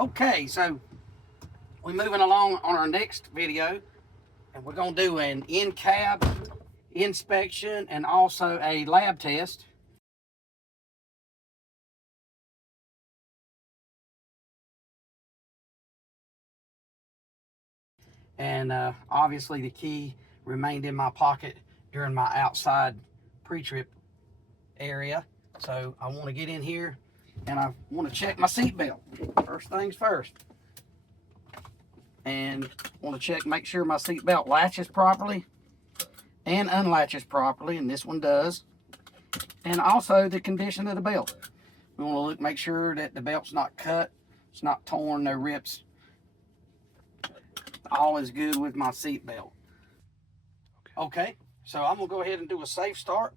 Okay, so we're moving along on our next video, and we're going to do an in-cab inspection and also a lab test. And obviously the key remained in my pocket during my outside pre-trip area. So I want to get in here and I want to check my seat belt. First things first. And want to check, make sure my seat belt latches properly and unlatches properly, and this one does. And also the condition of the belt. We want to look, make sure that the belt's not cut, it's not torn, no rips. All is good with my seat belt. Okay, so I'm gonna go ahead and do a safe start.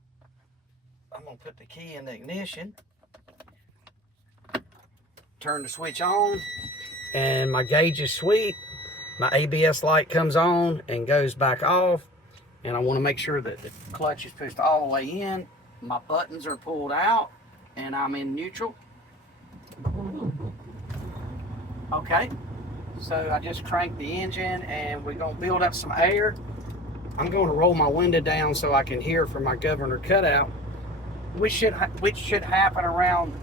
I'm gonna put the key in the ignition, turn the switch on, and my gauge is sweet. My ABS light comes on and goes back off, and I want to make sure that the clutch is pushed all the way in. My buttons are pulled out and I'm in neutral. Okay, so I just cranked the engine and we're going to build up some air. I'm going to roll my window down so I can hear from my governor cutout, which should happen around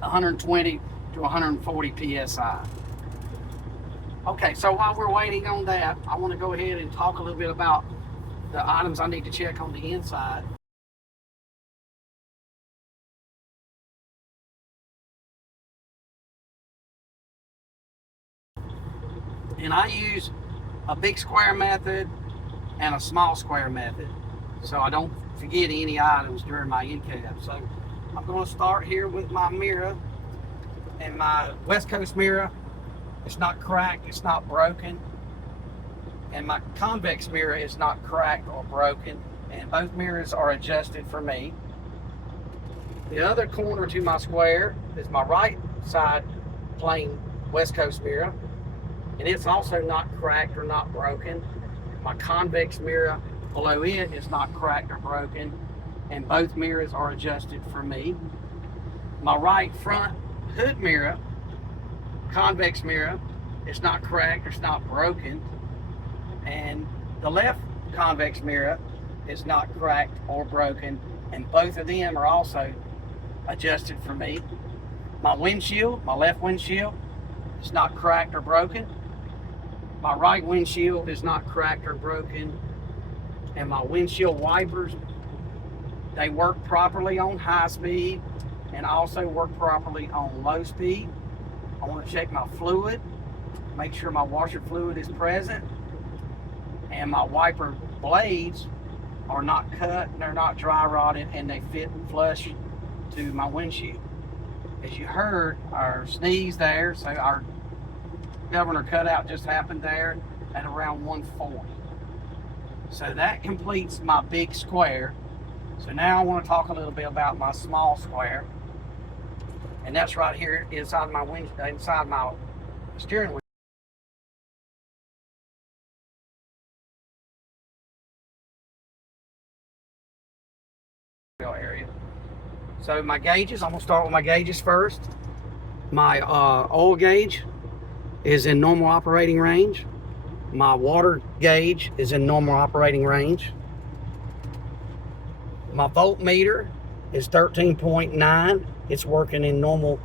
120 to 140 psi. Okay, so while we're waiting on that, I want to go ahead and talk a little bit about the items I need to check on the inside. And I use a big square method and a small square method, so I don't forget any items during my in-cab. So I'm going to start here with my mirror, and my West Coast mirror. It's not cracked, it's not broken. And my convex mirror is not cracked or broken. And both mirrors are adjusted for me. The other corner to my square is my right side plain West Coast mirror. And it's also not cracked or not broken. My convex mirror below it is not cracked or broken. And both mirrors are adjusted for me. My right front hood mirror, convex mirror, it's not cracked, it's not broken, and the left convex mirror is not cracked or broken, and both of them are also adjusted for me. My windshield, my left windshield, is not cracked or broken. My right windshield is not cracked or broken, and my windshield wipers, they work properly on high speed and also work properly on low speed. I want to check my fluid, make sure my washer fluid is present, and my wiper blades are not cut, they're not dry rotted, and they fit flush to my windshield. As you heard, our sneeze there, so our governor cutout just happened there at around 140. So that completes my big square. So now I want to talk a little bit about my small square. And that's right here inside my steering wheel. Area. So my gauges, I'm gonna start with my gauges first. My oil gauge is in normal operating range. My water gauge is in normal operating range. My voltmeter is 13.9. It's working in normal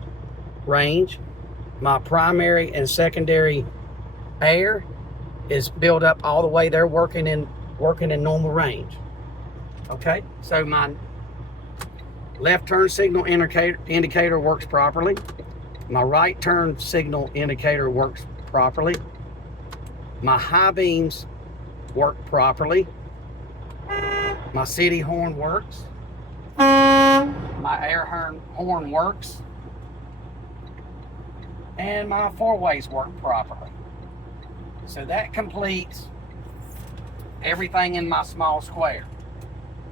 range. My primary and secondary air is built up all the way. They're working in normal range. Okay, so my left turn signal indicator works properly. My right turn signal indicator works properly. My high beams work properly. My city horn works. My air horn works. And my four-ways work properly. So that completes everything in my small square.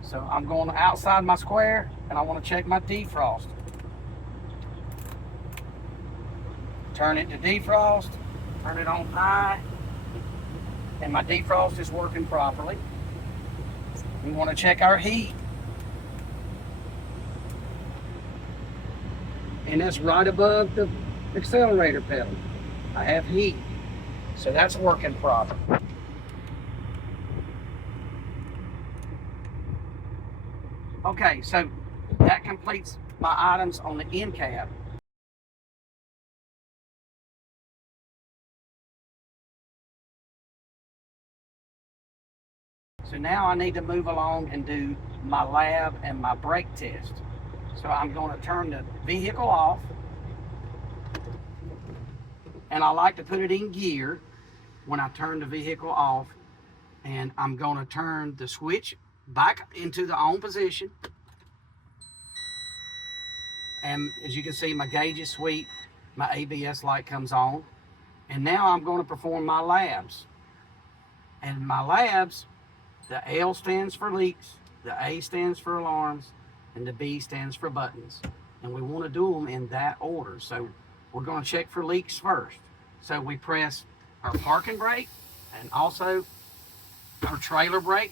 So I'm going outside my square and I want to check my defrost. Turn it to defrost, turn it on high, and my defrost is working properly. We want to check our heat. And that's right above the accelerator pedal. I have heat, so that's working proper. Okay, so that completes my items on the end cab. So now I need to move along and do my lab and my brake test. So I'm going to turn the vehicle off, and I like to put it in gear when I turn the vehicle off, and I'm going to turn the switch back into the on position. And as you can see, my gauge is sweet, my ABS light comes on, and now I'm going to perform my labs. And my labs, the L stands for leaks, the A stands for alarms, and the B stands for buttons. And we want to do them in that order. So we're going to check for leaks first. So we press our parking brake and also our trailer brake.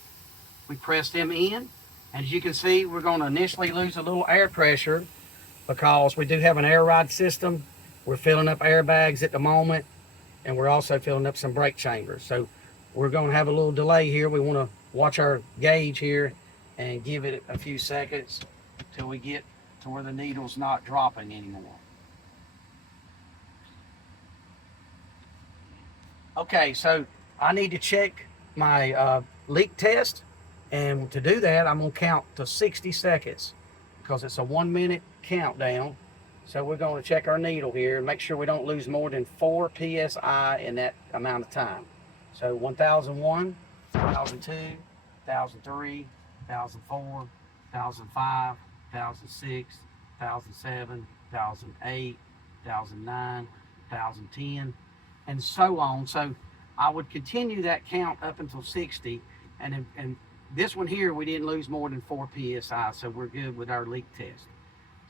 We press them in. As you can see, we're going to initially lose a little air pressure because we do have an air ride system. We're filling up airbags at the moment, and we're also filling up some brake chambers. So we're going to have a little delay here. We want to watch our gauge here and give it a few seconds till we get to where the needle's not dropping anymore. Okay, so I need to check my leak test, and to do that I'm going to count to 60 seconds because it's a 1 minute countdown. So we're going to check our needle here and make sure we don't lose more than 4 psi in that amount of time. So 1001, 1002, 1003, 1004, 1005, 1006, 1007, 1008, 1009, 1010, and so on. So I would continue that count up until 60, and this one here we didn't lose more than 4 psi, so we're good with our leak test.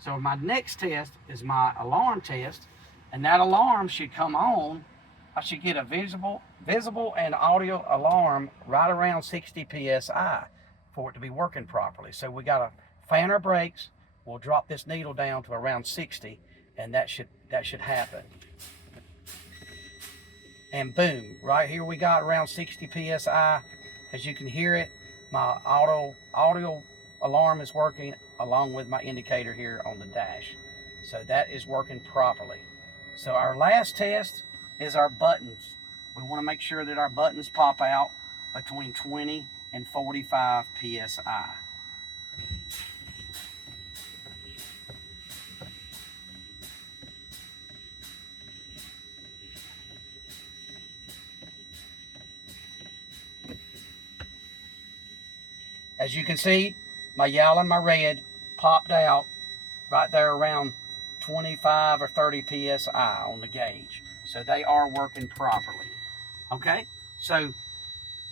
So my next test is my alarm test, and that alarm should come on. I should get a visible and audio alarm right around 60 psi for it to be working properly. So we got to fan our brakes. We'll drop this needle down to around 60, and that should happen. And boom, right here we got around 60 psi. As you can hear it, my audio alarm is working along with my indicator here on the dash. So that is working properly. So our last test is our buttons. We want to make sure that our buttons pop out between 20 and 45 psi. As you can see, my yellow and my red popped out right there around 25 or 30 psi on the gauge. So they are working properly. Okay, so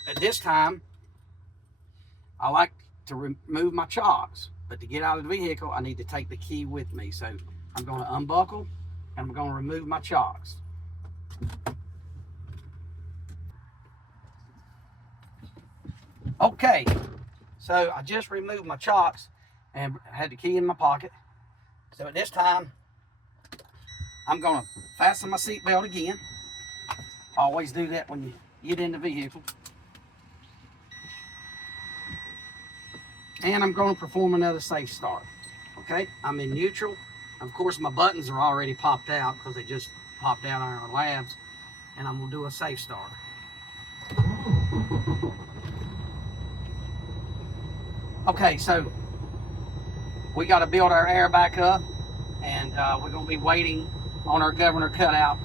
at this time, I like to remove my chocks, but to get out of the vehicle, I need to take the key with me. So I'm going to unbuckle and I'm going to remove my chocks. Okay, so I just removed my chocks and had the key in my pocket. So at this time, I'm going to fasten my seatbelt again. Always do that when you get in the vehicle. And I'm going to perform another safe start. Okay, I'm in neutral. Of course, my buttons are already popped out because they just popped out on our labs. And I'm going to do a safe start. Okay, so we got to build our air back up, and we're going to be waiting on our governor cutout.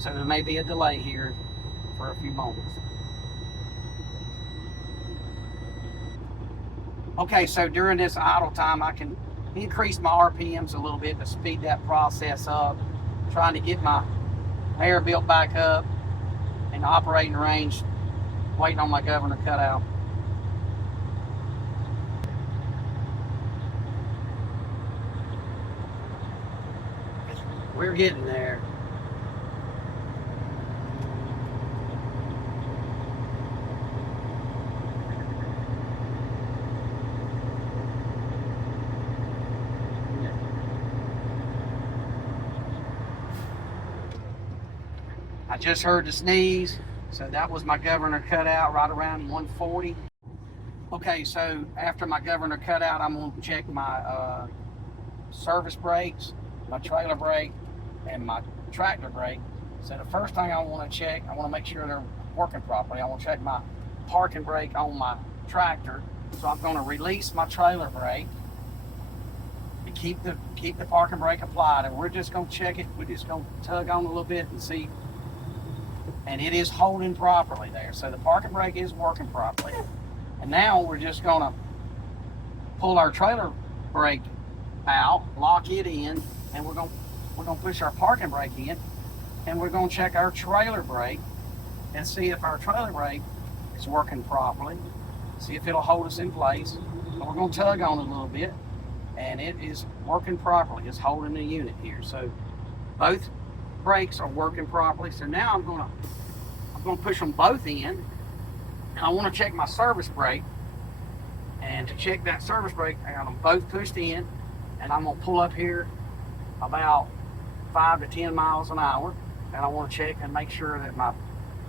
So there may be a delay here for a few moments. Okay, so during this idle time, I can increase my RPMs a little bit to speed that process up, trying to get my air built back up in operating range, waiting on my governor cutout. We're getting there. I just heard the sneeze, so that was my governor cutout right around 140. Okay, so after my governor cutout, I'm going to check my service brakes, my trailer brake, and my tractor brake. So the first thing I want to check, I want to make sure they're working properly. I want to check my parking brake on my tractor. So I'm going to release my trailer brake and keep the parking brake applied, and we're just going to check it. We're just going to tug on a little bit and see, and it is holding properly there. So the parking brake is working properly. And now we're just going to pull our trailer brake out, lock it in, and we're going to push our parking brake in, and we're going to check our trailer brake and see if our trailer brake is working properly, see if it'll hold us in place. And we're going to tug on it a little bit, and it is working properly. It's holding the unit here. So both brakes are working properly. So now I'm going to push them both in. And I want to check my service brake, and to check that service brake, I got them both pushed in, and I'm going to pull up here about 5 to 10 miles an hour, and I want to check and make sure that my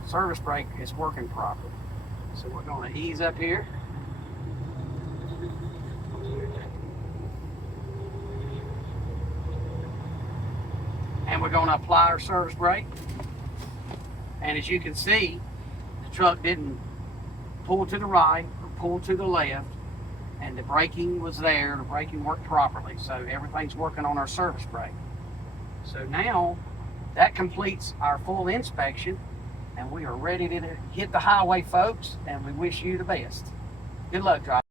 service brake is working properly. So we're going to ease up here. And we're going to apply our service brake. And as you can see, the truck didn't pull to the right or pull to the left, and the braking was there. The braking worked properly, so everything's working on our service brake. So now that completes our full inspection, and we are ready to hit the highway, folks, and we wish you the best. Good luck, driver.